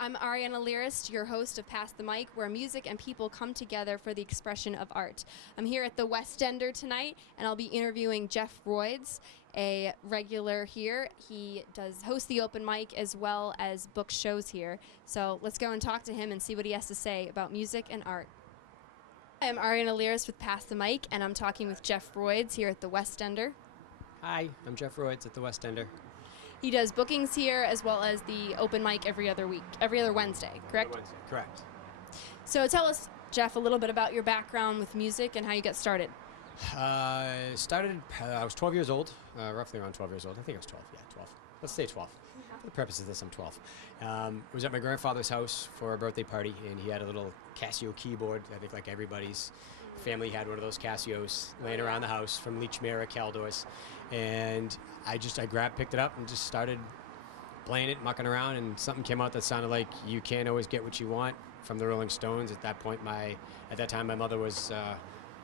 I'm Ariana Lyrist, your host of Pass the Mic, where music and people come together for the expression of art. I'm here at the West Ender tonight, and I'll be interviewing Jeff Royds, a regular here. He does host the open mic as well as book shows here. So let's go and talk to him and see what he has to say about music and art. I'm Ariana Lyrist with Pass the Mic, and I'm talking with Jeff Royds here at the West Ender. Hi, I'm Jeff Royds at the West Ender. He does bookings here as well as the open mic every other Wednesday, correct? Wednesday, correct. So tell us, Jeff, a little bit about your background with music and how you got started. I was 12 years old, roughly around 12 years old. I think I was 12, yeah, 12. Let's say 12. For the purposes of this, I'm 12. I was at my grandfather's house for a birthday party, and he had a little Casio keyboard. I think like everybody's family had one of those Casios laying around the house from Leechmere at Caldors. And I picked it up and just started playing it, mucking around, and something came out that sounded like You Can't Always Get What You Want from the Rolling Stones. At that point, at that time, my mother was,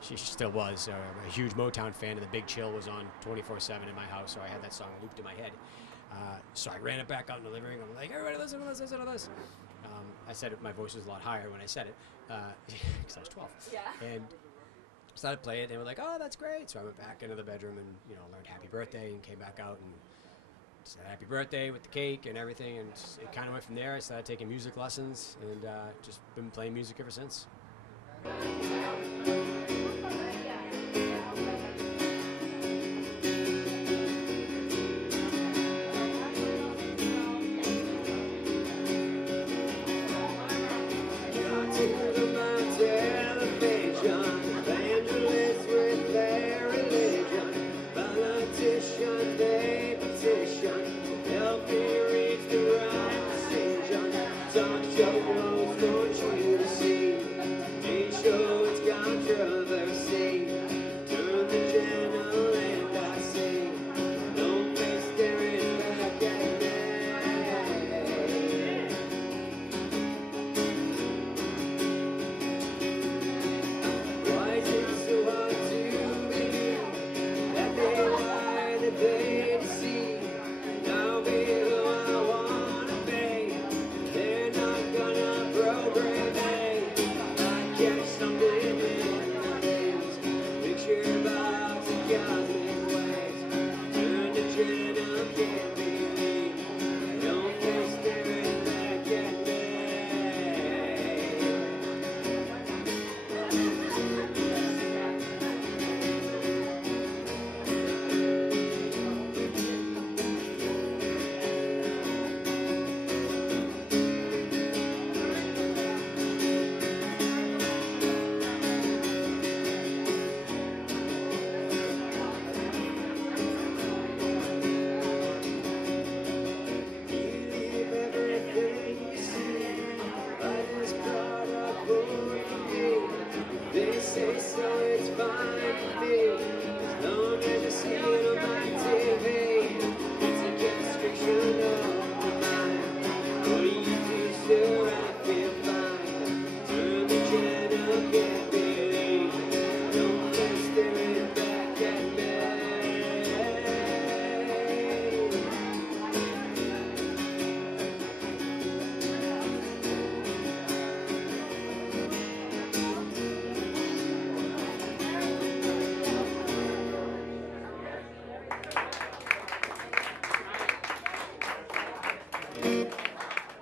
she still was, a huge Motown fan, and The Big Chill was on 24/7 in my house, so I had that song looped in my head. So I ran it back out in the living room. I'm like, everybody listen to this, listen to this. I said it, my voice was a lot higher when I said it, because I was 12. Yeah. And started playing it, and they were like, oh, that's great. So I went back into the bedroom and, learned Happy Birthday and came back out and said Happy Birthday with the cake and everything. And it kind of went from there. I started taking music lessons and just been playing music ever since.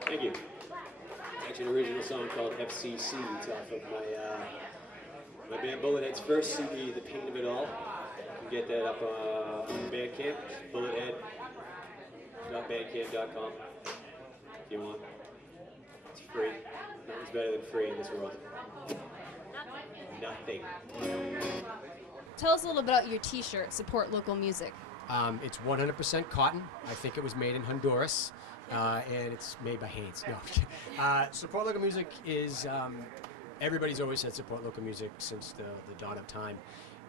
Thank you. Actually, an original song called FCC. It's off of my band Bullethead's first CD, The Pain of It All. You can get that up on Bandcamp, bullethead.bandcamp.com if you want. It's free. Nothing's better than free in this world. Nothing. Tell us a little bit about your t-shirt, Support Local Music. It's 100% cotton. I think it was made in Honduras. And it's made by Haynes. No. Support local music is, everybody's always said support local music since the dawn of time.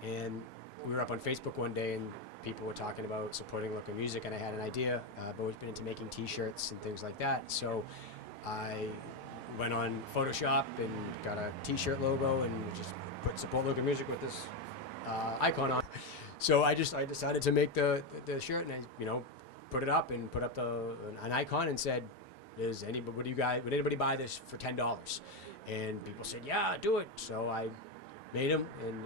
And we were up on Facebook one day and people were talking about supporting local music, and I had an idea. I've always been into making t-shirts and things like that. So I went on Photoshop and got a t-shirt logo and just put support local music with this icon on. So I decided to make the shirt, and I put it up and put up an icon and said, would anybody buy this for $10? And people said, yeah, do it. So I made them, and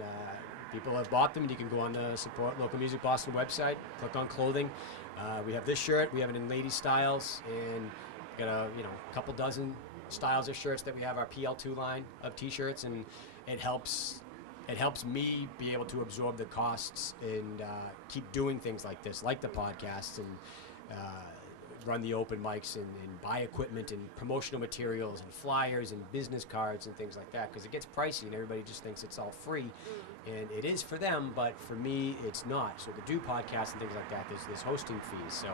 people have bought them. And you can go on the Support Local Music Boston website, click on clothing. We have this shirt. We have it in ladies styles, and got a couple dozen styles of shirts that we have, our PL2 line of t-shirts, and it helps me be able to absorb the costs and keep doing things like this, like the podcasts, and run the open mics, and buy equipment and promotional materials and flyers and business cards and things like that, because it gets pricey and everybody just thinks it's all free. And it is for them, but for me it's not. So to do podcasts and things like that, there's hosting fees. So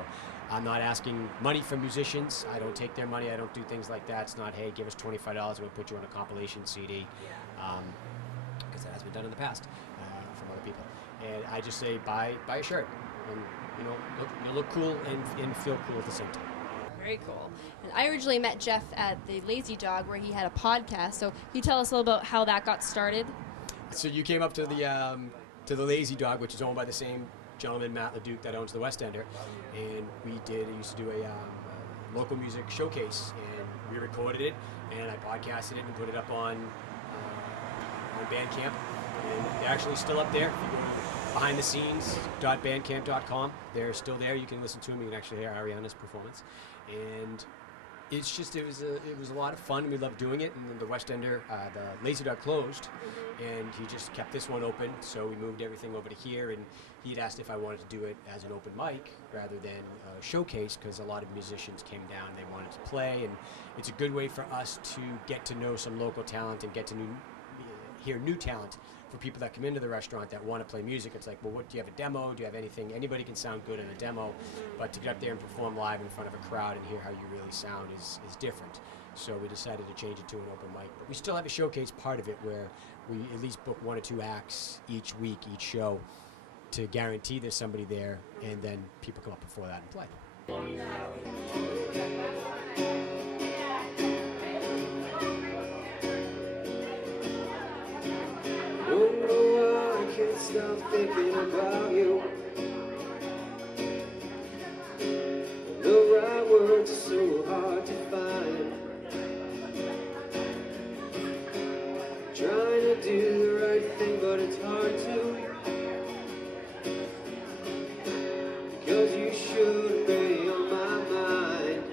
I'm not asking money from musicians. I don't take their money. I don't do things like that. It's not, hey, give us $25 and we'll put you on a compilation CD, because that has been done in the past from other people. And I just say buy a shirt, and look cool and feel cool at the same time. Very cool. And I originally met Jeff at the Lazy Dog, where he had a podcast. So can you tell us a little about how that got started? So you came up to the Lazy Dog, which is owned by the same gentleman, Matt LeDuc, that owns the West Ender, and I used to do a local music showcase, and we recorded it, and I podcasted it and put it up on Bandcamp, and they're actually still up there. If you go to behindthescenes.bandcamp.com, they're still there. You can listen to them. You can actually hear Ariana's performance, and it's just it was a lot of fun. We loved doing it, and then the West Ender, the Lazy Dog closed, and he just kept this one open. So we moved everything over to here, and he had asked if I wanted to do it as an open mic rather than a showcase, because a lot of musicians came down and they wanted to play, and it's a good way for us to get to know some local talent and get to hear new talent for people that come into the restaurant that want to play music. It's like, well, what do you have a demo? Do you have anything? Anybody can sound good in a demo, but to get up there and perform live in front of a crowd and hear how you really sound is different. So we decided to change it to an open mic, but we still have a showcase part of it where we at least book 1 or 2 acts each week, each show, to guarantee there's somebody there, and then people come up before that and play. Oh, I can't stop thinking about you. The right words are so hard to find. Trying to do the right thing, but it's hard to. Because you should be on my mind.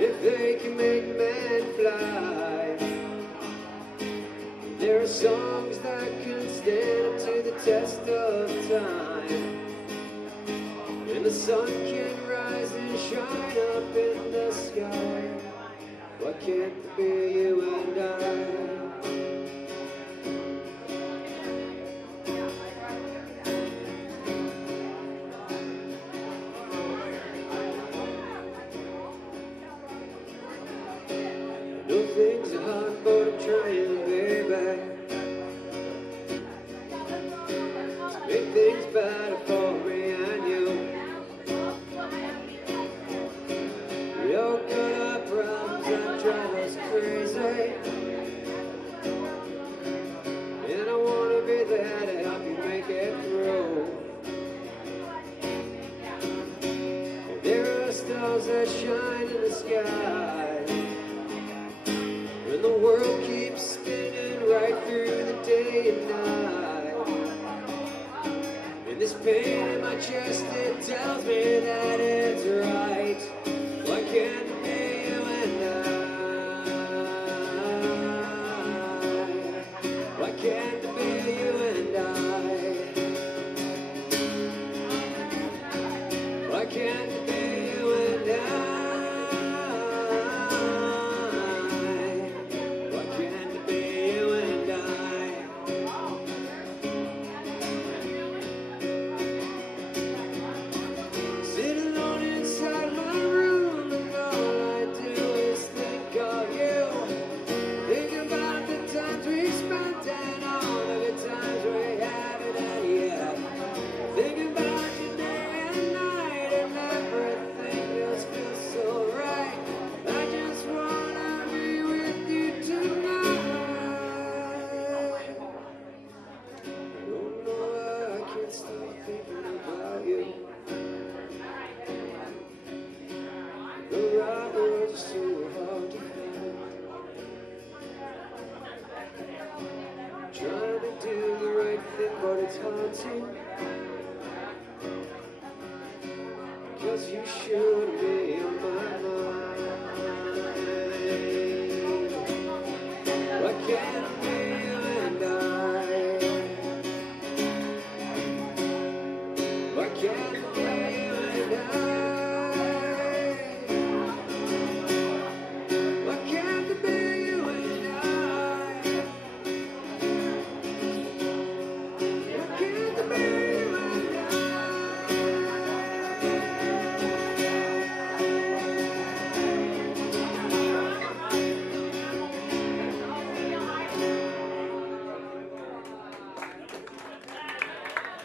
If they can make men fly, there are songs that can stand up to the test of time. And the sun can rise and shine up in the sky. Why can't it be you and I? No things are hard, but I'm trying, baby, to make things better for me and you. We all got our problems that drive us crazy, and I wanna be there to help you make it through. And there are stars that shine in the sky, and the world keeps spinning right through the day and night. And this pain in my chest, it tells me that it's right. Why can't it be you and I? Why can't it be you and I? Why can't it be you and I? Sit alone inside my room alone. can't it be you and I? Why can't it be you and I? Why can't it be you and I? Why can't it be you and I?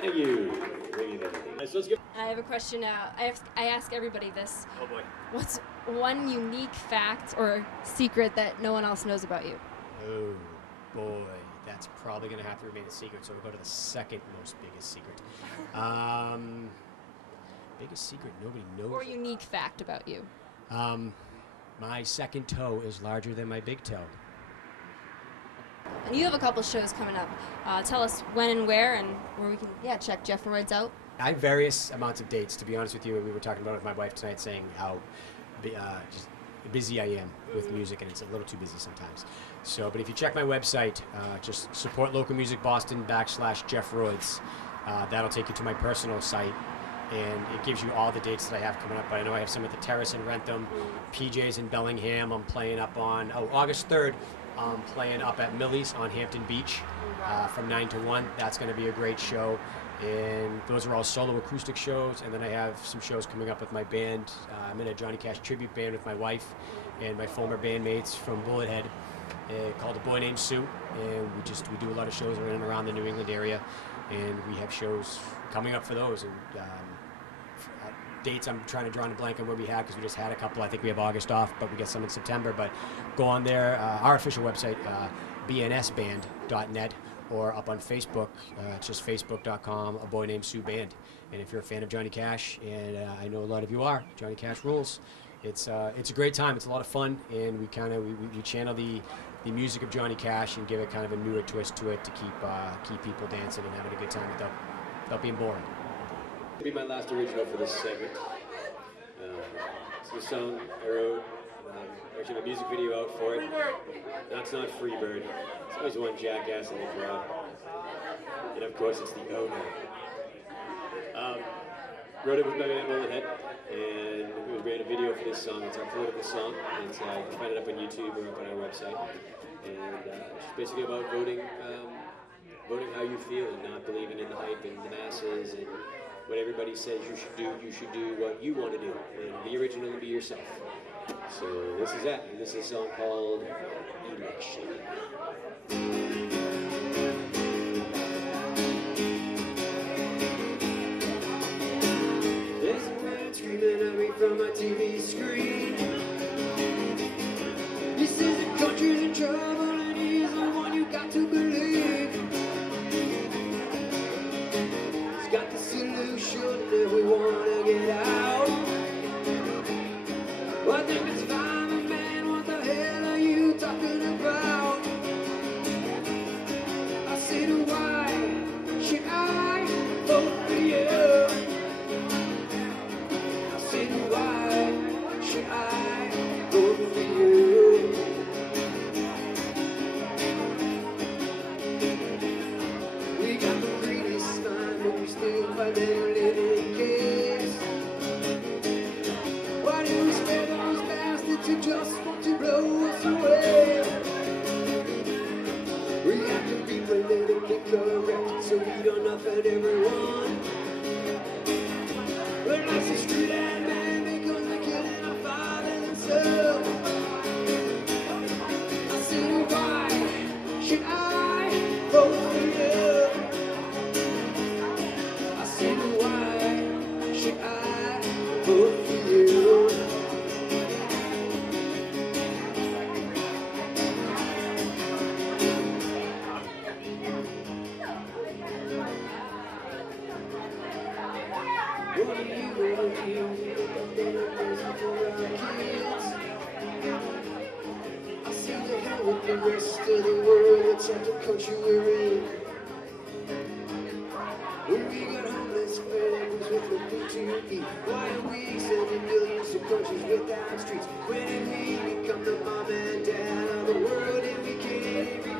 Thank you. Thank you. So let's get. I have a question now. I ask everybody this. Oh boy. What's one unique fact or secret that no one else knows about you? Oh boy, that's probably going to have to remain a secret. So we'll go to the second most biggest secret. Biggest secret nobody knows. Or unique fact about you? My second toe is larger than my big toe. And you have a couple shows coming up. Tell us when and where, and where we can check Jeff Royds out. I have various amounts of dates. To be honest with you, we were talking about it with my wife tonight, saying how just busy I am with music, and it's a little too busy sometimes. So, but if you check my website, just support local music Boston /Jeff Royds. That'll take you to my personal site, and it gives you all the dates that I have coming up. But I know I have some at the Terrace in Rentham, PJ's in Bellingham. I'm playing up on August 3rd. I'm playing up at Millie's on Hampton Beach from 9 to 1. That's going to be a great show. And those are all solo acoustic shows. And then I have some shows coming up with my band. I'm in a Johnny Cash tribute band with my wife and my former bandmates from Bullethead called A Boy Named Sue. And we do a lot of shows in and around the New England area. And we have shows coming up for those. And dates I'm trying to draw on a blank on what we had, because we just had a couple. I think we have August off, but we get some in September. But go on there, our official website, bnsband.net, or up on Facebook. It's just facebook.com, A Boy Named Sue Band. And if you're a fan of Johnny Cash, and I know a lot of you are, Johnny Cash rules. It's a great time. It's a lot of fun, and we channel the music of Johnny Cash and give it kind of a newer twist to it to keep people dancing and having a good time without being boring. Be my last original for this segment. It's a song I wrote. Actually, have a music video out for it. That's not Freebird. It's always one jackass in the crowd. And of course, it's the owner. Wrote it with my man Bullethead, and we made a video for this song. It's our political song, and so you can find it up on YouTube or up on our website. And it's basically about voting how you feel and not believing in the hype and the masses and what everybody says you should do what you want to do, and be original and be yourself. So this is that, and this is a song called Election. There's a man screaming at me from my TV screen. He says the country's in trouble and he's the one you got to believe. He's got the solution and we want to get out. Well, I think it's fine, man, what the hell are you talking about? I said, why should I vote for you? I said, why should I vote for you? We got the greatest mind, but we still find them living kids. Why do we spare those bastards who just want to blow us away? We have to be politically correct so we don't offend everyone. We're not so street and man because we're killing our fathers and sons. I said, why should I vote for you? I said, why should I vote for you? What are you gonna do for our kids? I see the hell with the rest of the world. It's not the country we're in. When we got homeless families with nothing to eat, why are we sending millions to countries without streets? When did we become the mom and dad of the world? And we can't even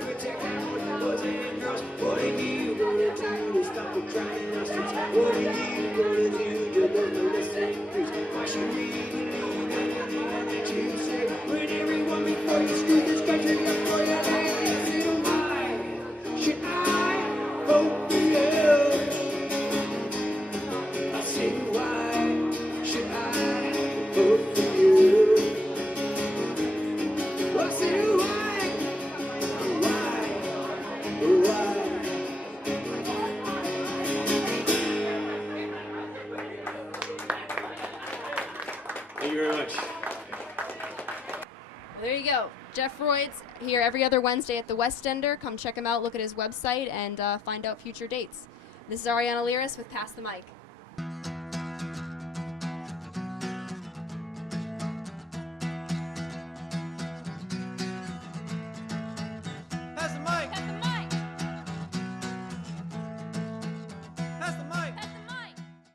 Jeff Royds here every other Wednesday at the West Ender. Come check him out, look at his website, and find out future dates. This is Ariana Lyrist with Pass the Mic.